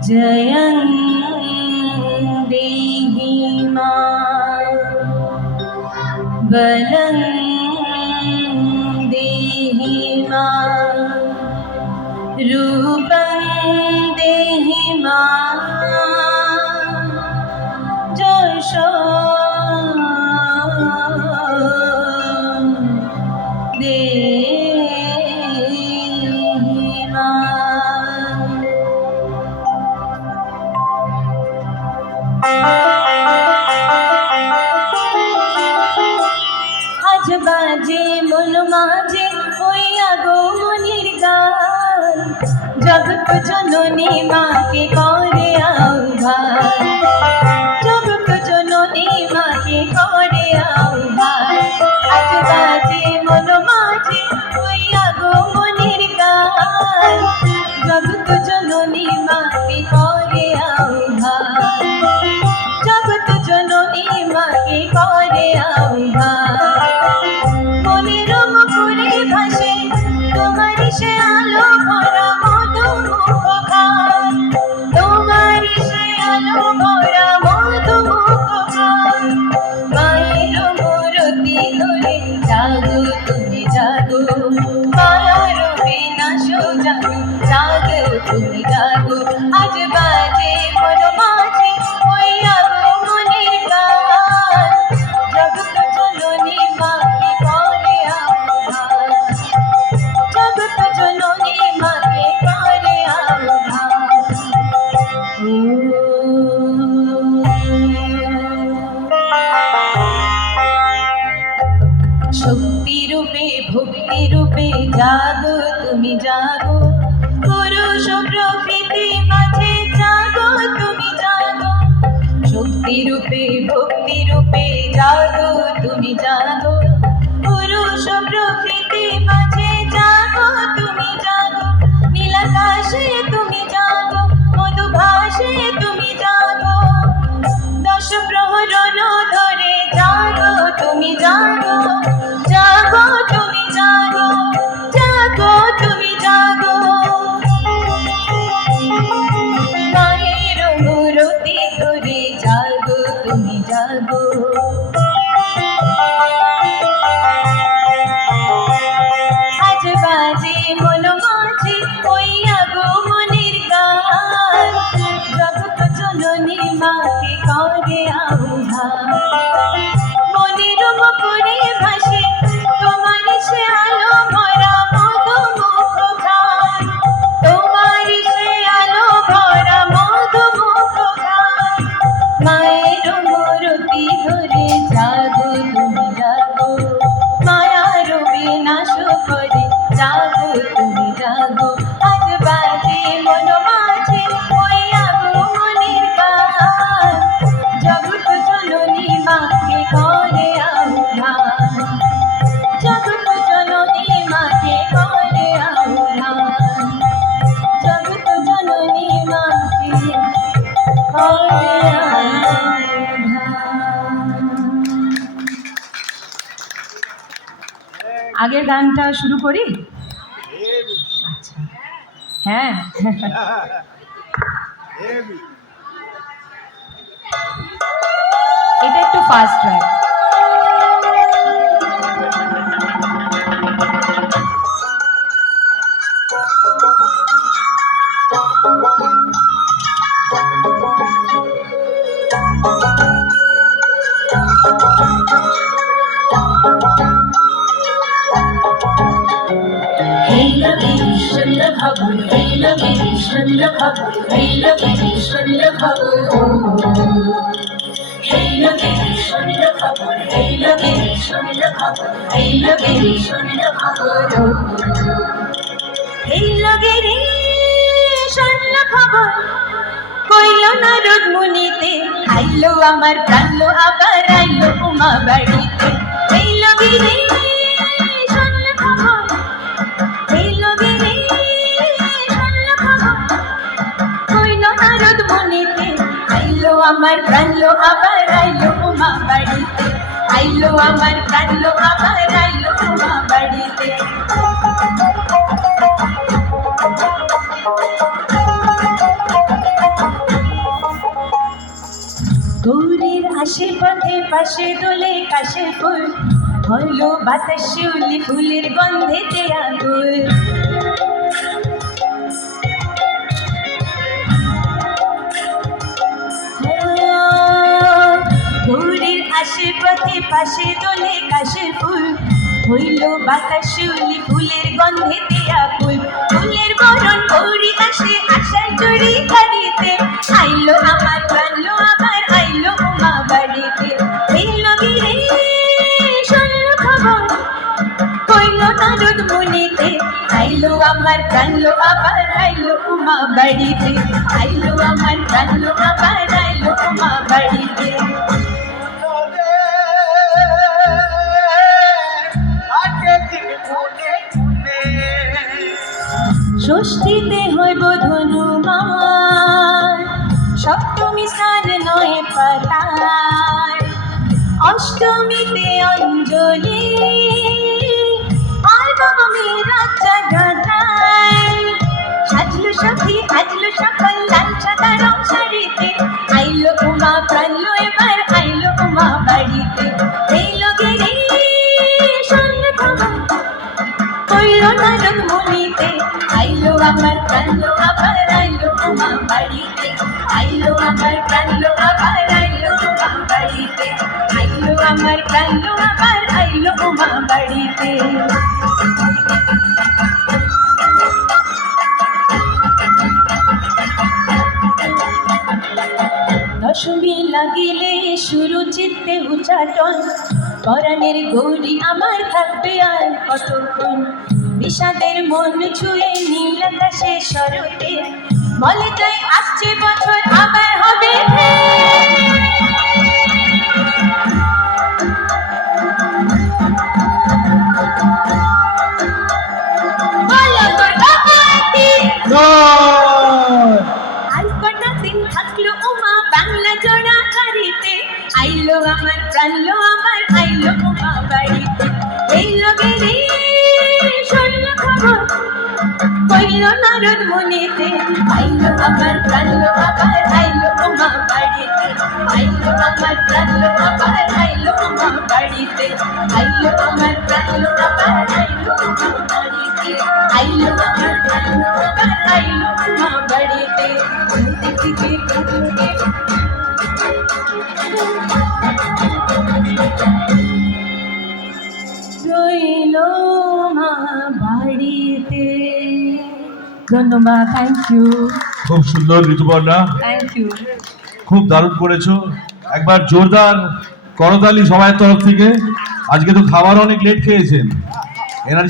जयं देहि मां बलं देहि मां रूपं देहि मां यशो আজ বাজে মন মাঝে হইয়া গো মনির গান জগৎ জননী মাকে করে আহ্বান জগৎ জননী মাকে করে আহ্বান আজ বাজে মন মাঝে হইয়া গো মনির গান জগৎ জননী মাকে করে আহ্বান জগৎ জননী মাকে করে আহ্বান মনের মুখে ভাসে তোমার সে আলো ভরা মধুমুখ গান তোমার সে আলো ভরা মধুমুখ গান মায়ের মূরতি ধরে জাগো তুমি জাগো মায়ার বিনাশ জাগো জাগো তুমি জাগো আজ বাজে মন মাঝে হইয়া গো মনির গান জগৎ জননী মাকে করে আহ্বান জগৎ জননী মাকে করে আহ্বান শক্তি রূপে ভক্তি রূপে জাগো তুমি জাগো পুরুষ প্রকৃতি মাঝে জাগো তুমি জাগো শক্তি রূপে ভক্তি রূপে জাগো তুমি জাগো পুরুষ প্রকৃতি মাঝে জাগো তুমি জাগো নীলাকাশে তুমি জাগো মধুভাষে তুমি জাগো দশ প্রহরণ ধরে জাগো তুমি জাগো জাগো তুমি জাগো জাগো তুমি জাগো মায়ের মূরতি ধরে জাগো তুমি জাগো আজ বাজে মন মাঝে হইয়া গো মনির গান জগৎ জননী মাকে করে আহ্বান মনের মুখে ভাসে তোমার সে আলো ভরা মধুমুখ গান তোমার সে আলো ভরা মধুমুখ গান মায়ের মূরতি ধরে জাগো তুমি জাগো মায়ার বিনাশ করে জাগো তুমি জাগো আজ বাজে মন মাঝে হইয়া গো মনির গান জগৎ জননী মাকে করে আহ্বান জগৎ জননী মাকে করে আহ্বান জগৎ জননী মাকে করে আহ্বান। আগের গানটা শুরু করি আচ্ছা হ্যাঁ এটা একটু ফাস্ট ট্র্যাক নারদ মুনিতে আইলো আমার প্রাণ আবার আইলো উমা বাড়িতে এই লগে রে শুনল খবর এই লগে রে শুনল খবর কইল নারদ মুনিতে আইলো আমার প্রাণ আবার আইলো উমা বাড়িতে আইলো আমার প্রাণ আবার আইলো উমা বাড়িতে পাশে দোলে কাশের ফুল, হলো বাতাস শিউলি ফুলের গন্ধেতে আকুল। গৌরীর আশেপাশে পাশে দোলে কাশের ফুল, হইল বাতাস শিউলি ফুলের গন্ধেতে আকুল। ফুলের বরণ গৌরী আসে আশায় চড়ি গাড়িতে, আইলো আমার প্রাণলো আবার আইলো উমা বাড়িতে। এলো গিরে শুনলো খবর, কইলো নারদ মুনিতে, আইলো আমার প্রাণলো আবার আইলো উমা বাড়িতে। আইলো আমার প্রাণলো আবার আইলো উমা বাড়িতে। ষষ্ঠীতে হইব ধনুমান, সপ্তমী স্নান নয় পাতায়, অষ্টমীতে অঞ্জলি আর নবমী রাজা গাতায়। সাজলো সখী আজলো সকল লাল সাদা রং শাড়িতে, আইলো উমা প্রাণলো এবার আইলো উমা বাড়িতে। এলো গিরি শূন্য খবর, কইলো নারদ মুনিতে, আইলো আমার প্রাণলো আবার আইলো উমা বাড়িতে। আইলো আমার প্রাণলো আবার আইলো উমা বাড়িতে। আইলো আমার প্রাণলো আবার আইলো উমা বাড়িতে। দশমী লাগিলে শুরু চিত্তে উচ্চাটন, পরাণের গৌরী আমার থাকবে আর কতক্ষণ। বিষাদের মন ছুঁয়ে নীল আকাশে শরতে, বলে যাই আসছে বছর আবার হবে থাকলো উমা বাংলা জোড়া হারিতে, আইলো আমার প্রাণলো আমার আইলো উমা বাড়িতে। এইলো গিরি শূন্য খবর, কইলো নারদ মুনিতে, আইলো আমার প্রাণলো আবার আইলো উমা বাড়িতে। আইলো আমার প্রাণলো আবার আইলো উমা বাড়িতে। আইলো আমার প্রাণলো আবার আইলো উমা বাড়িতে। আইলো আমার প্রাণলো আবার আইলো উমা বাড়িতে। রইলো মা বাড়িতে। ধন্যবাদ, থ্যাংক ইউ। খুব সুন্দর ঋতুপর্ণা, থ্যাংক ইউ। খুব দারুণ করেছো। একবার জোরদার করতালি সবার তরফ থেকে। আজকে তো খাবার অনেক লেট খেয়েছেন, এনার্জি